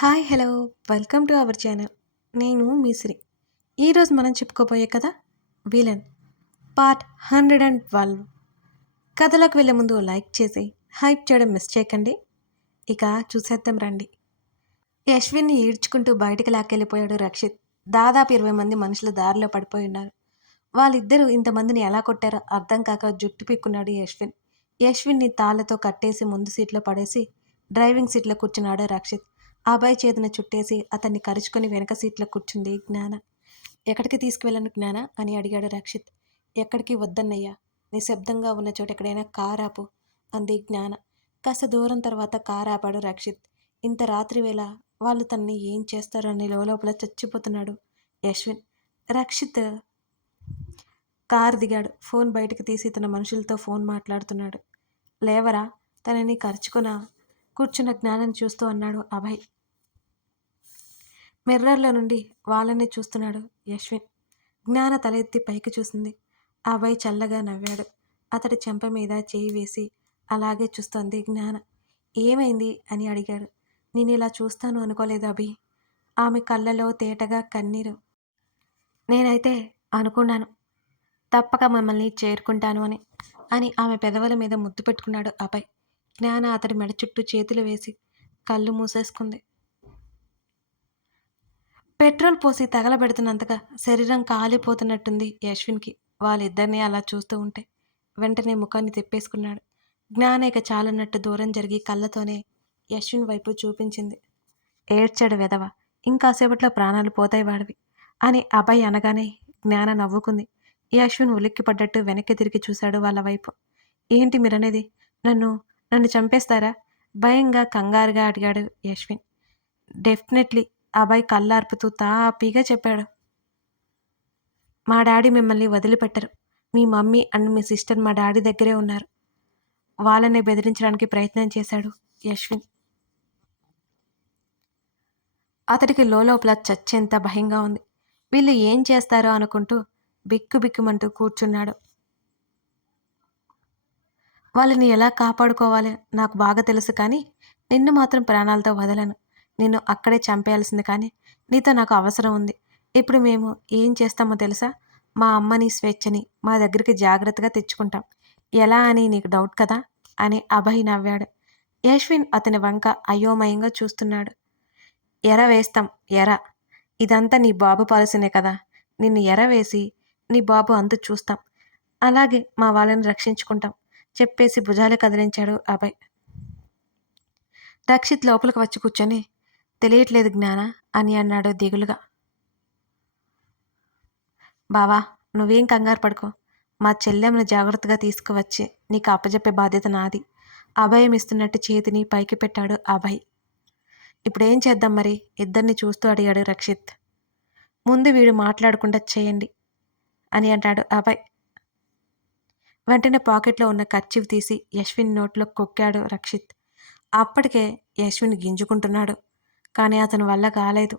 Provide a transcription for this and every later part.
Hi hello welcome to our channel. నేను మీశ్రీ. ఈరోజు మనం చెప్పుకోబోయే కథ విలన్ పార్ట్ 112. కథలోకి వెళ్ళే ముందు లైక్ చేసి హైప్ చేయడం మిస్ చేయకండి. ఇక చూసేద్దాం రండి. యశ్విన్ని ఈడ్చుకుంటూ బయటికి లాక్కెళ్ళిపోయాడు రక్షిత్. దాదాపు 20 మంది మనుషులు దారిలో పడిపోయి ఉన్నారు. వాళ్ళిద్దరూ ఇంతమందిని ఎలా కొట్టారో అర్థం కాక జుట్టు పీక్కున్నాడు యశ్విన్. యశ్విన్ని తాళ్లతో కట్టేసి ముందు సీట్లో పడేసి డ్రైవింగ్ సీట్లో కూర్చున్నాడు రక్షిత్. అభయ్ చేతిని చుట్టేసి అతన్ని కరుచుకొని వెనక సీట్లో కూర్చుంది జ్ఞాన. ఎక్కడికి తీసుకువెళ్ళను జ్ఞాన అని అడిగాడు రక్షిత్. ఎక్కడికి వద్దన్నయ్యా, నిశ్శబ్దంగా ఉన్న చోట ఎక్కడైనా కార్ ఆపు అంది జ్ఞాన. కాస్త దూరం తర్వాత కార్ ఆపాడు రక్షిత్. ఇంత రాత్రి వేళ వాళ్ళు తనని ఏం చేస్తారని లోపల చచ్చిపోతున్నాడు యశ్విన్. రక్షిత్ కారు దిగాడు. ఫోన్ బయటకు తీసి తన మనుషులతో ఫోన్ మాట్లాడుతున్నాడు. లేవరా, తనని కూర్చున్న జ్ఞానాన్ని చూస్తూ అన్నాడు అభయ్. మిర్రర్లో నుండి వాళ్ళని చూస్తున్నాడు యశ్విన్. జ్ఞాన తల ఎత్తి పైకి చూసింది. అభయ్ చల్లగా నవ్వాడు. అతడి చెంప మీద చేయి వేసి అలాగే చూస్తోంది జ్ఞాన. ఏమైంది అని అడిగాడు. నేను ఇలా చూస్తాను అనుకోలేదు అభి. ఆమె కళ్ళలో తేటగా కన్నీరు. నేనైతే అనుకున్నాను తప్పక మమ్మల్ని చేరుకుంటాను అని ఆమె పెదవుల మీద ముద్దు పెట్టుకున్నాడు అభయ్. జ్ఞాన అతడి మెడ చుట్టూ చేతులు వేసి కళ్ళు మూసేసుకుంది. పెట్రోల్ పోసి తగలబెడుతున్నంతగా శరీరం కాలిపోతున్నట్టుంది యశ్విన్కి. వాళ్ళిద్దరినీ అలా చూస్తూ ఉంటే వెంటనే ముఖాన్ని తిప్పేసుకున్నాడు. జ్ఞాన ఇక చాలన్నట్టు దూరం జరిగి కళ్ళతోనే యశ్విన్ వైపు చూపించింది. ఏడ్చాడు వెధవ, ఇంకాసేపట్లో ప్రాణాలు పోతాయి వాడివి అని అభయ్ అనగానే జ్ఞాన నవ్వుకుంది. యశ్విన్ ఉలిక్కి పడ్డట్టు వెనక్కి తిరిగి చూశాడు వాళ్ళ వైపు. ఏంటి మీరనేది? నన్ను నన్ను చంపేస్తారా? భయంగా కంగారుగా అడిగాడు యశ్విన్. డెఫినెట్లీ అభయ్ కళ్ళార్పుతూ తాపీగా చెప్పాడు. మా డాడీ మిమ్మల్ని వదిలిపెట్టరు. మీ మమ్మీ అండ్ మీ సిస్టర్ మా డాడీ దగ్గరే ఉన్నారు. వాళ్ళనే బెదిరించడానికి ప్రయత్నం చేశాడు యశ్విన్. అతడికి లోపల చచ్చేంత భయంగా ఉంది. వీళ్ళు ఏం చేస్తారో అనుకుంటూ బిక్కుబిక్కుమంటూ కూర్చున్నాడు. వాళ్ళని ఎలా కాపాడుకోవాలి నాకు బాగా తెలుసు, కానీ నిన్ను మాత్రం ప్రాణాలతో వదలను. నిన్ను అక్కడే చంపేయాల్సింది, కానీ నీతో నాకు అవసరం ఉంది. ఇప్పుడు మేము ఏం చేస్తామో తెలుసా? మా అమ్మని స్వేచ్ఛని మా దగ్గరికి జాగ్రత్తగా తెచ్చుకుంటాం. ఎలా అని నీకు డౌట్ కదా అని అభయ్ నవ్వాడు. యశ్విన్ అతని వంక అయోమయంగా చూస్తున్నాడు. ఎర వేస్తాం, ఎర. ఇదంతా నీ బాబు పాలసీనే కదా. నిన్ను ఎర వేసి నీ బాబు అంతు చూస్తాం. అలాగే మా వాళ్ళని రక్షించుకుంటాం చెప్పేసి భుజాలు కదిలించాడు అభయ్. రక్షిత్ లోపలికి వచ్చి కూర్చొని తెలియట్లేదు జ్ఞాన అని అన్నాడు దిగులుగా. బావా, నువ్వేం కంగారు పడుకో. మా చెల్లెమ్మను జాగ్రత్తగా తీసుకువచ్చి నీకు అప్పజెప్పే బాధ్యత నాది. అభయం ఇస్తున్నట్టు చేతిని పైకి పెట్టాడు అభయ్. ఇప్పుడేం చేద్దాం మరి? ఇద్దరిని చూస్తూ అడిగాడు రక్షిత్. ముందు వీడు మాట్లాడకుండా చేయండి అని అన్నాడు అభయ్. వెంటనే పాకెట్లో ఉన్న కర్చీఫ్ తీసి యశ్విన్ నోట్లో కొక్కాడు రక్షిత్. అప్పటికే యశ్విన్ గింజుకుంటున్నాడు, కానీ అతని వల్ల కాలేదు.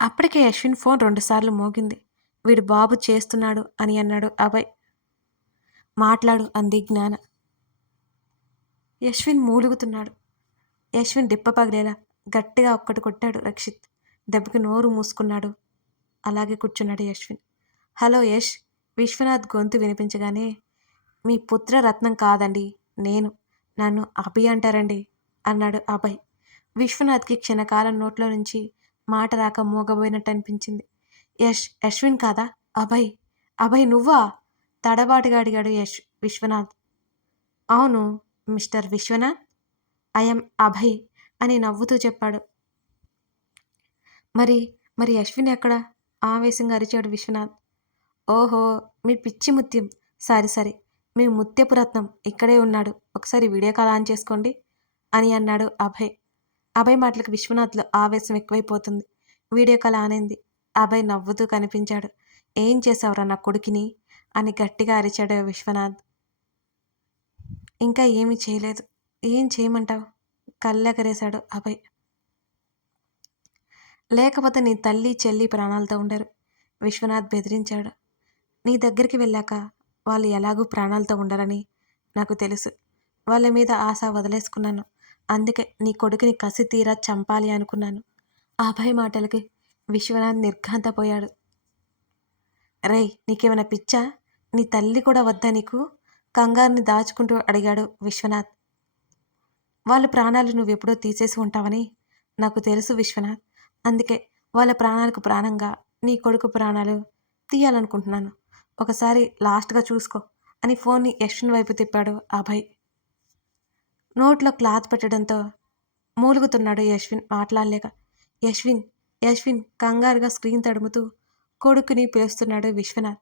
అప్పటికే యశ్విన్ ఫోన్ 2 సార్లు మోగింది. వీడు బాబు చేస్తున్నాడు అని అన్నాడు అభయ్. మాట్లాడు అంది జ్ఞాన. యశ్విన్ మూలుగుతున్నాడు. యశ్విన్ డిప్ప పగిలేలా గట్టిగా ఒక్కటి కొట్టాడు రక్షిత్. దెబ్బకి నోరు మూసుకున్నాడు. అలాగే కూర్చున్నాడు యశ్విన్. హలో యష్. విశ్వనాథ్ గొంతు వినిపించగానే, మీ పుత్రరత్నం కాదండి నేను, నన్ను అభి అంటారండి అన్నాడు అభయ్. విశ్వనాథ్కి క్షణకాలం నోట్లో నుంచి మాట రాక మూగబోయినట్టు అనిపించింది. యశ్విన్ కాదా? అభయ్. అభయ్ నువ్వా? తడబాటుగా అడిగాడు విశ్వనాథ్. అవును మిస్టర్ విశ్వనాథ్, ఐఎమ్ అభయ్ అని నవ్వుతూ చెప్పాడు. మరి మరి యశ్విన్ ఎక్కడా? ఆవేశంగా అరిచాడు విశ్వనాథ్. ఓహో, మీ పిచ్చి ముత్యం. సరే మీ ముత్యపు రత్నం ఇక్కడే ఉన్నాడు. ఒకసారి వీడియో కాల్ ఆన్ చేసుకోండి అని అన్నాడు అభయ్. అభయ్ మాటలకు విశ్వనాథ్లో ఆవేశం ఎక్కువైపోతుంది. వీడియో కాల్ ఆన్ అయింది. అభయ్ నవ్వుతూ కనిపించాడు. ఏం చేసావురా నా కొడుకుని అని గట్టిగా అరిచాడు విశ్వనాథ్. ఇంకా ఏమీ చేయలేదు. ఏం చేయమంటావు? కళ్ళెగరేశాడు అభయ్. లేకపోతే నీ తల్లి చెల్లి ప్రాణాలతో ఉండరు విశ్వనాథ్ బెదిరించాడు. నీ దగ్గరికి వెళ్ళాక వాళ్ళు ఎలాగూ ప్రాణాలతో ఉండరని నాకు తెలుసు. వాళ్ళ మీద ఆశ వదిలేసుకున్నాను. అందుకే నీ కొడుకుని కసి తీరా చంపాలి అనుకున్నాను. అభయ్ మాటలకి విశ్వనాథ్ నిర్ఘాంతపోయాడు. రేయ్, నీకేమైనా పిచ్చా? నీ తల్లి కూడా వద్దా నీకు? కంగారుని దాచుకుంటూ అడిగాడు విశ్వనాథ్. వాళ్ళ ప్రాణాలు నువ్వెప్పుడో తీసేసి ఉంటావని నాకు తెలుసు విశ్వనాథ్. అందుకే వాళ్ళ ప్రాణాలకు ప్రాణంగా నీ కొడుకు ప్రాణాలు తీయాలనుకుంటున్నాను. ఒకసారి లాస్ట్గా చూసుకో అని ఫోన్ని యశ్విన్ వైపు తిప్పాడు అభయ్. నోట్లో క్లాత్ పెట్టడంతో మూలుగుతున్నాడు యశ్విన్ మాట్లాడలేక. యశ్విన్ యశ్విన్ కంగారుగా స్క్రీన్ తడుముతూ కొడుకుని పిలుస్తున్నాడు విశ్వనాథ్.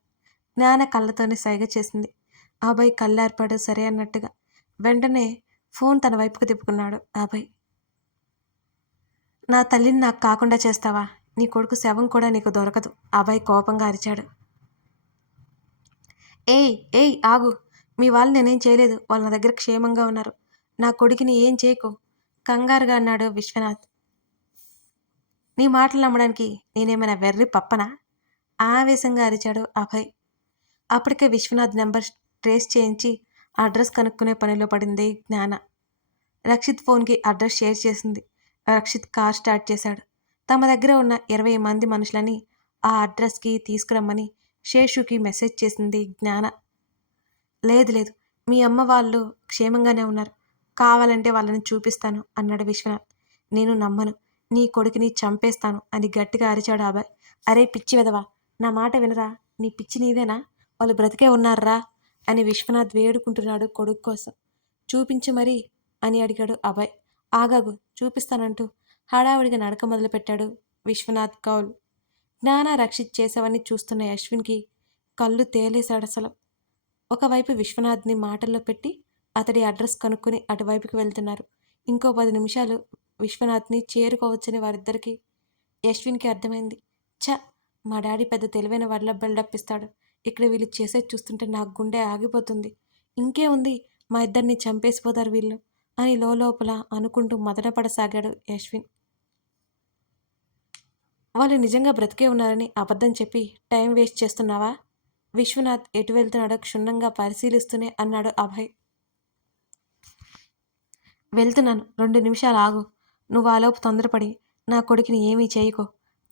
జ్ఞాన కళ్ళతోనే సైగ చేసింది. అభయ్ కళ్ళార్పాడు సరే అన్నట్టుగా. వెంటనే ఫోన్ తన వైపుకు తిప్పుకున్నాడు అభయ్. నా తల్లిని నాకు కాకుండా చేస్తావా? నీ కొడుకు శవం కూడా నీకు దొరకదు, అభయ్ కోపంగా అరిచాడు. ఏయ్ ఏయ్ ఆగు, మీ వాళ్ళు నేనేం చేయలేదు, వాళ్ళ నా దగ్గర క్షేమంగా ఉన్నారు, నా కొడుకుని ఏం చేయకు, కంగారుగా అన్నాడు విశ్వనాథ్. నీ మాటలు నమ్మడానికి నేనేమైనా వెర్రి పప్పనా? ఆవేశంగా అరిచాడు అభయ్. అప్పటికే విశ్వనాథ్ నెంబర్ ట్రేస్ చేయించి అడ్రస్ కనుక్కునే పనిలో పడింది జ్ఞాన. రక్షిత్ ఫోన్కి అడ్రస్ షేర్ చేసింది. రక్షిత్ కార్ స్టార్ట్ చేశాడు. తమ దగ్గర ఉన్న 20 మంది మనుషులని ఆ అడ్రస్కి తీసుకురమ్మని శేషుకి మెసేజ్ చేసింది జ్ఞాన. లేదు లేదు, మీ అమ్మ వాళ్ళు క్షేమంగానే ఉన్నారు, కావాలంటే వాళ్ళని చూపిస్తాను అన్నాడు విశ్వనాథ్. నేను నమ్మను, నీ కొడుకుని చంపేస్తాను అని గట్టిగా అరిచాడు అభయ్. అరే పిచ్చి వెదవా, నా మాట వినరా, నీ పిచ్చి నీదేనా, వాళ్ళు బ్రతికే ఉన్నారా అని విశ్వనాథ్ వేడుకుంటున్నాడు కొడుకు కోసం. చూపించు మరి అని అడిగాడు అభయ్. ఆగాగు చూపిస్తానంటూ హడావుడిగా నడక మొదలుపెట్టాడు విశ్వనాథ్ కౌల్. జ్ఞాన రక్షిత్ చేసేవన్నీ చూస్తున్న యశ్విన్కి కళ్ళు తేలేశాడసలు. ఒకవైపు విశ్వనాథ్ని మాటల్లో పెట్టి అతడి అడ్రస్ కనుక్కొని అటువైపుకి వెళ్తున్నారు. ఇంకో 10 నిమిషాలు విశ్వనాథ్ని చేరుకోవచ్చని వారిద్దరికీ యశ్విన్కి అర్థమైంది. ఛ, మా డాడీ పెద్ద తెలివైన వాడిలా బిల్డప్ ఇస్తాడు, ఇక్కడ వీళ్ళు చేసేది చూస్తుంటే నాకు గుండె ఆగిపోతుంది, ఇంకే ఉంది, మా ఇద్దరిని చంపేసిపోతారు వీళ్ళు అని లోపల అనుకుంటూ మదనపడసాగాడు యశ్విన్. వాళ్ళు నిజంగా బ్రతికే ఉన్నారని అబద్ధం చెప్పి టైం వేస్ట్ చేస్తున్నావా? విశ్వనాథ్ ఎటు వెళ్తున్నాడో క్షుణ్ణంగా పరిశీలిస్తూనే అన్నాడు అభయ్. వెళ్తున్నాను, 2 నిమిషాలు ఆగు, నువ్వు ఆలోపు తొందరపడి నా కొడుకుని ఏమీ చేయకో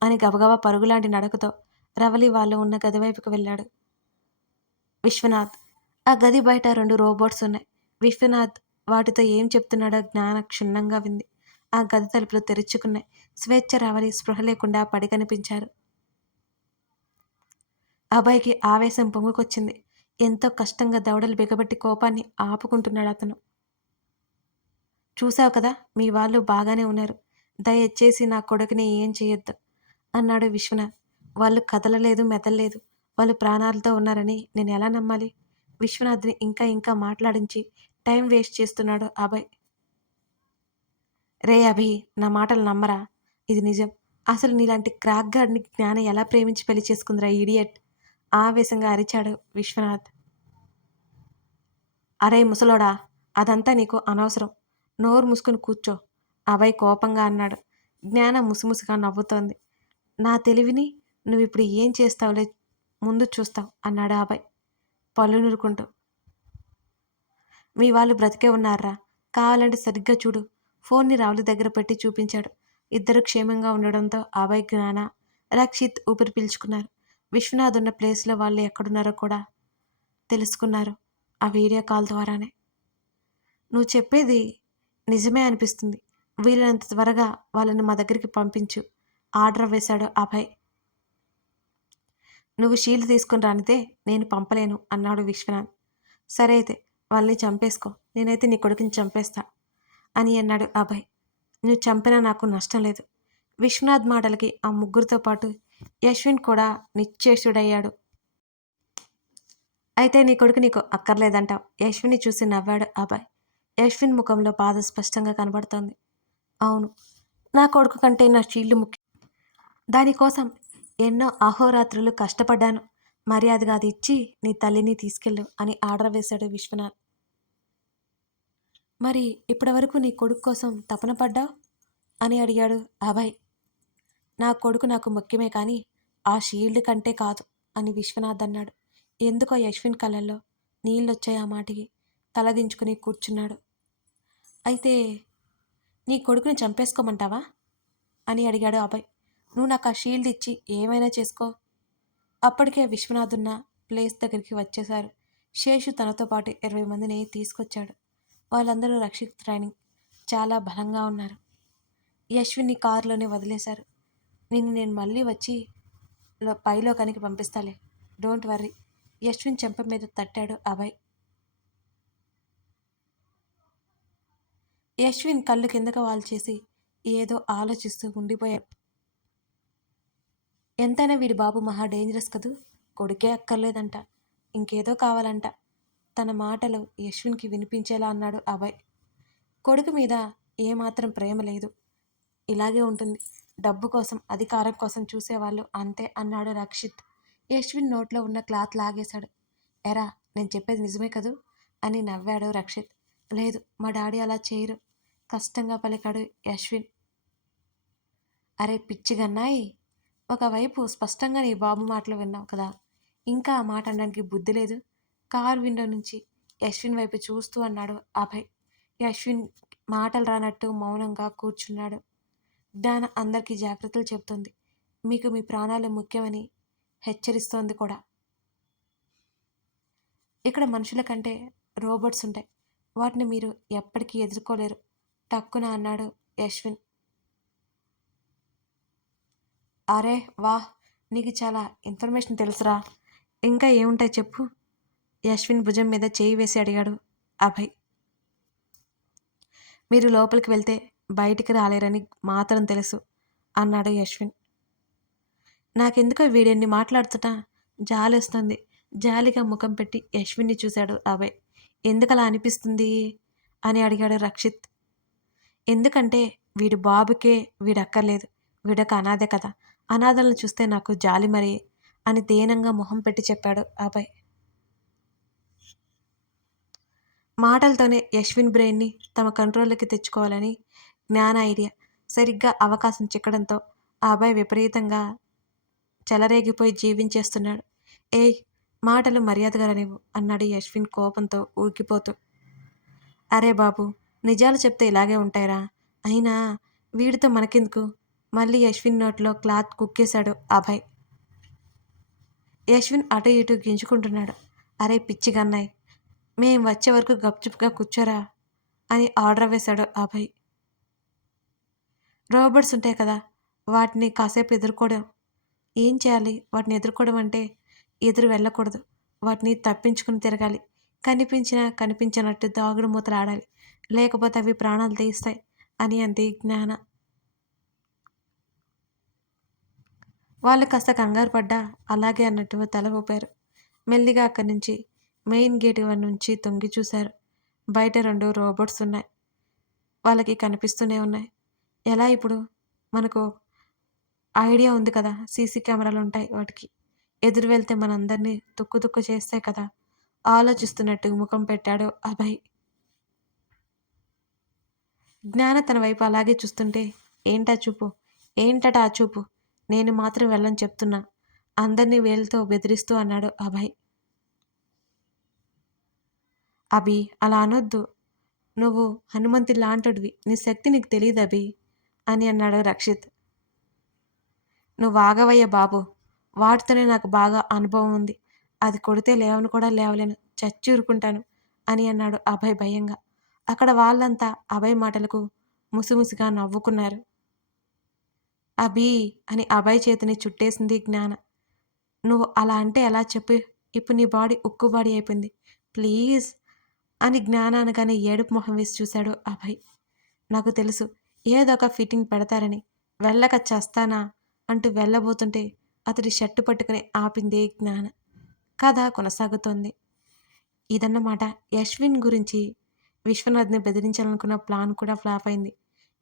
అని గబగబా పరుగులాంటి నడకతో రవలి వాళ్ళు ఉన్న గది వైపుకు వెళ్ళాడు విశ్వనాథ్. ఆ గది బయట 2 రోబోట్స్ ఉన్నాయి. విశ్వనాథ్ వాటితో ఏం చెప్తున్నాడో జ్ఞాన క్షుణ్ణంగా వింది. ఆ గది తలుపులు తెరుచుకున్నాయి. స్వేచ్ఛ రావలి స్పృహ లేకుండా పడి కనిపించారు. అభయ్కి ఆవేశం పొంగుకొచ్చింది. ఎంతో కష్టంగా దవడలు బిగబట్టి కోపాన్ని ఆపుకుంటున్నాడు అతను. చూసావు కదా, మీ వాళ్ళు బాగానే ఉన్నారు, దయచేసి నా కొడుకుని ఏం చేయొద్దు అన్నాడు విశ్వనాథ్. వాళ్ళు కదలలేదు మెదలలేదు, వాళ్ళు ప్రాణాలతో ఉన్నారని నేను ఎలా నమ్మాలి? విశ్వనాథ్ని ఇంకా ఇంకా మాట్లాడించి టైం వేస్ట్ చేస్తున్నాడు అభయ్. రే అభి, నా మాటలు నమ్మరా, ఇది నిజం, అసలు నీలాంటి క్రాక్ గార్డ్ని జ్ఞాన ఎలా ప్రేమించి పెళ్లి చేసుకుందిరా ఇడియట్ ఆవేశంగా అరిచాడు విశ్వనాథ్. అరే ముసలోడా, అదంతా నీకు అనవసరం, నోరు మూసుకుని కూర్చో అభయ్ కోపంగా అన్నాడు. జ్ఞాన ముసిముసిగా నవ్వుతోంది. నా తెలివిని నువ్విప్పుడు ఏం చేస్తావులే, ముందు చూస్తావు అన్నాడు అభయ్ పళ్ళు నురుకుంటూ. మీ వాళ్ళు బ్రతికే ఉన్నారా, కావాలంటే సరిగ్గా చూడు, ఫోన్ని రావుల దగ్గర పెట్టి చూపించాడు. ఇద్దరు క్షేమంగా ఉండడంతో అభయ్ జ్ఞాన రక్షిత్ ఊపిరి పీల్చుకున్నారు. విశ్వనాథ్ ఉన్న ప్లేస్లో వాళ్ళు ఎక్కడున్నారో కూడా తెలుసుకున్నారు ఆ వీడియో కాల్ ద్వారానే. నువ్వు చెప్పేది నిజమే అనిపిస్తుంది, వీలైనంత త్వరగా వాళ్ళని మా దగ్గరికి పంపించు ఆర్డర్ వేశాడు అభయ్. నువ్వు షీల్డ్ తీసుకుని రానితే నేను పంపలేను అన్నాడు విశ్వనాథ్. సరే అయితే వాళ్ళని చంపేసుకో, నేనైతే నీ కొడుకుని చంపేస్తా అని అన్నాడు అభయ్. నువ్వు చంపినా నాకు నష్టం లేదు. విశ్వనాథ్ మాటలకి ఆ ముగ్గురితో పాటు యశ్విన్ కూడా నిశ్చేషుడయ్యాడు. అయితే నీ కొడుకు నీకు అక్కర్లేదంటావు, యశ్విన్ని చూసి నవ్వాడు అభయ్. యశ్విన్ ముఖంలో బాధ స్పష్టంగా కనబడుతోంది. అవును, నా కొడుకు కంటే నా షీల్డ్ ముఖ్యం, దానికోసం ఎన్నో అహోరాత్రులు కష్టపడ్డాను, మర్యాదగా అది ఇచ్చి నీ తల్లిని తీసుకెళ్ళు అని ఆర్డర్ వేశాడు విశ్వనాథ్. మరి ఇప్పటివరకు నీ కొడుకు కోసం తపన పడ్డావు అని అడిగాడు అభయ్. నా కొడుకు నాకు ముఖ్యమే కానీ ఆ షీల్డ్ కంటే కాదు అని విశ్వనాథ్ అన్నాడు. ఎందుకో యశ్విన్ కళ్ళల్లో నీళ్ళొచ్చాయి ఆ మాటికి. తలదించుకుని కూర్చున్నాడు. అయితే నీ కొడుకుని చంపేసుకోమంటావా అని అడిగాడు అభయ్. నువ్వు నాకు ఆ షీల్డ్ ఇచ్చి ఏమైనా చేసుకో. అప్పటికే విశ్వనాథున్న ప్లేస్ దగ్గరికి వచ్చేశారు. శేషు తనతో పాటు 20 మందిని తీసుకొచ్చాడు. వాళ్ళందరూ రక్షిత్ ట్రైనింగ్ చాలా బలంగా ఉన్నారు. యశ్విన్ని కారులోనే వదిలేశారు. నేను మళ్ళీ వచ్చి పైలోకానికి పంపిస్తాలే, డోంట్ వర్రీ. యశ్విన్ చెంప మీద తట్టాడు అభయ్. యశ్విన్ కళ్ళు కిందకు వాల్చేసి ఏదో ఆలోచిస్తూ ఉండిపోయాడు. ఎంతైనా వీడి బాబు మహా డేంజరస్ కదూ. కొడుకే అక్కర్లేదంట, ఇంకేదో కావాలంట. తన మాటలు యశ్విన్కి వినిపించేలా అన్నాడు అభయ్. కొడుకు మీద ఏమాత్రం ప్రేమ లేదు, ఇలాగే ఉంటుంది. డబ్బు కోసం, అధికారం కోసం చూసేవాళ్ళు అంతే అన్నాడు రక్షిత్. యశ్విన్ నోట్లో ఉన్న క్లాత్ లాగేశాడు. ఎరా, నేను చెప్పేది నిజమే కదూ అని నవ్వాడు రక్షిత్. లేదు, మా డాడీ అలా చేయరు, కష్టంగా పలికాడు యశ్విన్. అరే పిచ్చిగన్నాయి, ఒకవైపు స్పష్టంగా నీ బాబు మాటలు విన్నావు కదా, ఇంకా ఆ మాట అనడానికి బుద్ధి లేదు. కారు విండో నుంచి యశ్విన్ వైపు చూస్తూ అన్నాడు అభయ్. యశ్విన్ మాటలు రానట్టు మౌనంగా కూర్చున్నాడు. జ్ఞాన అందరికీ జాగ్రత్తలు చెబుతుంది. మీకు మీ ప్రాణాలు ముఖ్యమని హెచ్చరిస్తోంది కూడా. ఇక్కడ మనుషుల కంటే రోబోట్స్ ఉంటాయి, వాటిని మీరు ఎప్పటికీ ఎదుర్కోలేరు టక్కున అన్నాడు యశ్విన్. అరే వాహ్, నీకు చాలా ఇన్ఫర్మేషన్ తెలుసురా. ఇంకా ఏముంటాయి చెప్పు. యశ్విన్ భుజం మీద చేయి వేసి అడిగాడు అభయ్. మీరు లోపలికి వెళ్తే బయటికి రాలేరని మాత్రం తెలుసు అన్నాడు యశ్విన్. నాకెందుకో వీడిని మాట్లాడుతున్నా జాలేస్తుంది. జాలిగా ముఖం పెట్టి యశ్విన్ని చూశాడు అభయ్. ఎందుకలా అనిపిస్తుంది అని అడిగాడు రక్షిత్. ఎందుకంటే వీడి బాబుకే వీడక్కర్లేదు, వీడొక అనాథే కదా. అనాథలను చూస్తే నాకు జాలి మరి అని దీనంగా మొహం పెట్టి చెప్పాడు అభయ్. మాటలతోనే యశ్విన్ బ్రెయిన్ని తమ కంట్రోల్లోకి తెచ్చుకోవాలని జ్ఞాన ఐడియా. సరిగ్గా అవకాశం చిక్కడంతో అభయ్ విపరీతంగా చెలరేగిపోయి జీవించేస్తున్నాడు. ఏయ్, మాటలు మర్యాదగా రానివ్వు అన్నాడు యశ్విన్ కోపంతో ఊగిపోతూ. అరే బాబు, నిజాలు చెప్తే ఇలాగే ఉంటాయిరా. అయినా వీడితో మనకెందుకు. మళ్ళీ యశ్విన్ నోట్లో క్లాత్ కుక్కేశాడు అభయ్. యశ్విన్ అటు ఇటు గింజుకుంటున్నాడు. అరే పిచ్చిగన్నాయ్, మేం వచ్చే వరకు గప్చుప్గా కూర్చోరా అని ఆర్డర్ వేశాడు అభయ్. రోబోట్స్ ఉంటాయి కదా, వాటిని కాసేపు ఎదుర్కోవడం. ఏం చేయాలి? వాటిని ఎదుర్కోవడం అంటే ఎదురు వెళ్ళకూడదు, వాటిని తప్పించుకుని తిరగాలి. కనిపించినా కనిపించినట్టు దాగుడు మూతలు ఆడాలి, లేకపోతే అవి ప్రాణాలు తీస్తాయి అని అంది జ్ఞాన. వాళ్ళు కాస్త కంగారు పడ్డా అలాగే అన్నట్టు తల ఊపారు. మెల్లిగా అక్కడి నుంచి మెయిన్ గేట్ నుంచి తొంగి చూశారు. బయట 2 రోబోట్స్ ఉన్నాయి, వాళ్ళకి కనిపిస్తూనే ఉన్నాయి. ఎలా ఇప్పుడు? మనకు ఐడియా ఉంది కదా, సీసీ కెమెరాలు ఉంటాయి వాటికి. ఎదురు వెళ్తే మనందరినీ తుక్కు తుక్కు చేస్తాయి కదా. ఆలోచిస్తున్నట్టు ముఖం పెట్టాడు అభయ్. జ్ఞాన తన వైపు అలాగే చూస్తుంటే ఏంటా చూపు, ఏంటట ఆ చూపు, నేను మాత్రం వెళ్ళని చెప్తున్నా అందరినీ వేలుతో బెదిరిస్తూ అన్నాడు అభయ్. అభి, అలా అనొద్దు, నువ్వు హనుమంతి లాంటివి, నీ శక్తి నీకు తెలియదు అభి అని అన్నాడు రక్షిత్. నువ్వు ఆగవయ్య బాబు, వాటితోనే నాకు బాగా అనుభవం ఉంది. అది కొడితే లేవను కూడా లేవలేను, చచ్చి ఊరుకుంటాను అని అన్నాడు అభయ్ భయంగా. అక్కడ వాళ్ళంతా అభయ్ మాటలకు ముసిముసిగా నవ్వుకున్నారు. అభి అని అభయ్ చేతిని చుట్టేసింది జ్ఞాన. నువ్వు అలా అంటే ఎలా చెప్పు, ఇప్పుడు నీ బాడీ ఉక్కు బాడీ అయిపోయింది, ప్లీజ్ అని జ్ఞాన అనగానే ఏడుపు మొహం వేసి చూశాడు అభయ్. నాకు తెలుసు ఏదో ఒక ఫిట్టింగ్ పెడతారని, వెళ్ళక చేస్తానా అంటూ వెళ్ళబోతుంటే అతడి షర్టు పట్టుకుని ఆపింది జ్ఞాన. కథ కొనసాగుతోంది. ఇదన్నమాట యశ్విన్ గురించి. విశ్వనాథ్ని బెదిరించాలనుకున్న ప్లాన్ కూడా ఫ్లాప్ అయింది.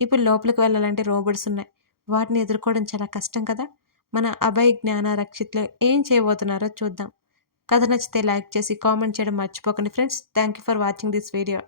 ఇప్పుడు లోపలికి వెళ్ళాలంటే రోబోట్స్ ఉన్నాయి, వాటిని ఎదుర్కోవడం చాలా కష్టం కదా. మన అభయ్, జ్ఞాన, రక్షిత్లో ఏం చేయబోతున్నారో చూద్దాం. కథ నచ్చితే లైక్ చేసి కామెంట్ చేయడం మర్చిపోకండి friends. Thank you for watching this video.